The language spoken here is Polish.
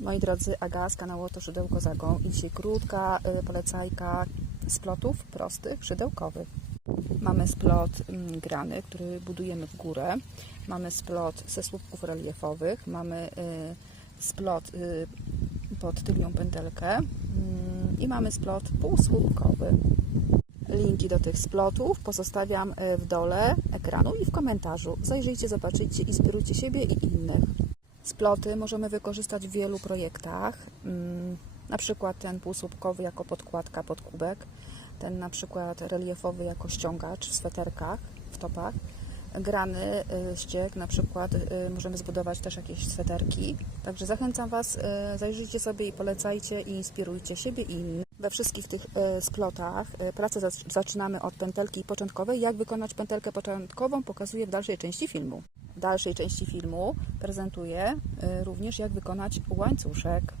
Moi drodzy, Aga z kanału Oto Szydełko Zagą i dzisiaj krótka y, polecajka splotów prostych, szydełkowych. Mamy splot mm, grany, który budujemy w górę. Mamy splot ze słupków reliefowych. Mamy y, splot y, pod tylnią pętelkę mm, i mamy splot półsłupkowy. Linki do tych splotów pozostawiam w dole ekranu i w komentarzu. Zajrzyjcie, zobaczycie, inspirujcie siebie i innych. Sploty możemy wykorzystać w wielu projektach. Mm, Na przykład ten półsłupkowy jako podkładka pod kubek, ten na przykład reliefowy jako ściągacz w sweterkach, w topach. Grany y, ściek, na przykład y, możemy zbudować też jakieś sweterki. Także zachęcam Was, y, zajrzyjcie sobie i polecajcie i inspirujcie siebie i innych. We wszystkich tych splotach pracę zac- zaczynamy od pętelki początkowej. Jak wykonać pętelkę początkową pokazuję w dalszej części filmu. Dalszej części filmu prezentuję y, również jak wykonać łańcuszek.